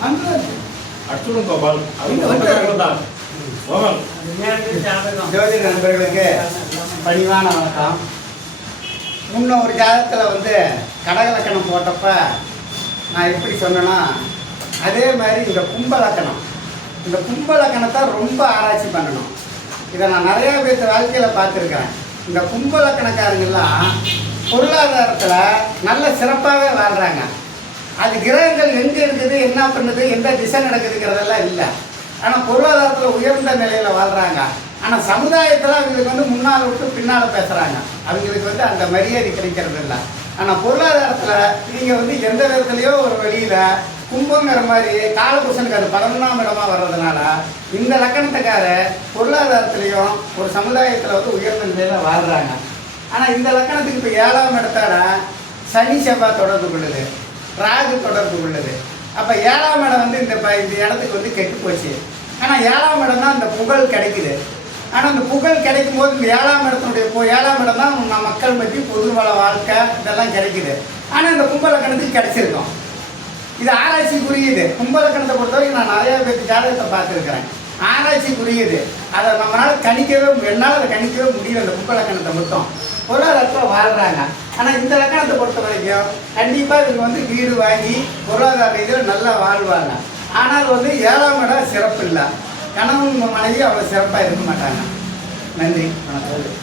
Hundred Gopal இங்க கோபால் நண்பர்களுக்கு பணிவான வணக்கம் முன்ன ஒரு ஜாதகத்தில் வந்து கடகலக்கணம் போட்டப்ப நான் எப்படி சொன்னேன்னா அதே மாதிரி இந்த கும்பலக்கணம் இந்த கும்பலக்கணத்தை ரொம்ப ஆராய்ச்சி பண்ணணும் இதை நான் நிறைய பேர்த்த வாழ்க்கையில் பார்த்துருக்கிறேன் இந்த கும்பலக்கணக்காரங்கெல்லாம் பொருளாதாரத்தில் நல்ல சிறப்பாகவே வாழ்கிறாங்க அது கிரகங்கள் எங்கே இருக்குது என்ன பண்ணுது எந்த திசை நடக்குதுங்கிறதெல்லாம் இல்லை. ஆனால் பொருளாதாரத்தில் உயர்ந்த நிலையில் வாழ்கிறாங்க ஆனால் சமுதாயத்தில் அவங்களுக்கு வந்து முன்னால் விட்டு பின்னால் பேசுகிறாங்க அவங்களுக்கு வந்து அந்த மரியாதை கிடைக்கிறது இல்லை. ஆனால் பொருளாதாரத்தில் நீங்கள் வந்து எந்த விதத்துலையோ ஒரு வழியில் கும்பங்கிற மாதிரி காலபுஷனுக்கு அது பதினொன்றாம் இடமா வர்றதுனால இந்த லக்கணத்துக்கார பொருளாதாரத்துலேயும் ஒரு சமுதாயத்தில் வந்து உயர்ந்த நிலையில் வாழ்கிறாங்க ஆனால் இந்த லக்கணத்துக்கு இப்போ ஏழாம் இடத்தால சனி செவ்வாய் தொடர்பு கொள்ளுது. ராகு தொடர்பு உள்ளது. அப்போ ஏழாம் இடம் வந்து இந்த ப- இந்த இடத்துக்கு வந்து கெட்டு போச்சு. ஆனால் ஏழாம் இடம் தான் அந்த புகழ் கிடைக்குது. ஆனால் அந்த புகழ் கிடைக்கும் போது இந்த ஏழாம் இடத்தினுடைய ஏழாம் இடம் தான் நம்ம மக்கள் பற்றி பொதுவள வாழ்க்கை இதெல்லாம் கிடைக்குது. ஆனால் இந்த கும்பலக்கணத்துக்கு கிடைச்சிருக்கோம். இது ஆராய்ச்சிக்குரியது. கும்பலக்கணத்தை பொறுத்தவரைக்கும் நான் நிறையா பேர் ஜாதகத்தை பார்த்துருக்கிறேன். புரியுது அதை நம்மளால் கணிக்கவே என்னால் அதை கணிக்கவே முடியல அந்த கும்பலக்கணத்தை மொத்தம் பொருளாதாரத்தில் வாழ்கிறாங்க ஆனால் இந்த லக்கணத்தை பொறுத்த வரைக்கும் கண்டிப்பாக இவங்க வந்து வீடு வாங்கி பொருளாதார ரீதியில் நல்லா வாழ்வாங்க. ஆனால் வந்து ஏழாம் இடம் சிறப்பு இல்லை. கணவன் மனைவி அவ்வளோ சிறப்பாக இருக்க மாட்டாங்க. நன்றி. வணக்கம்.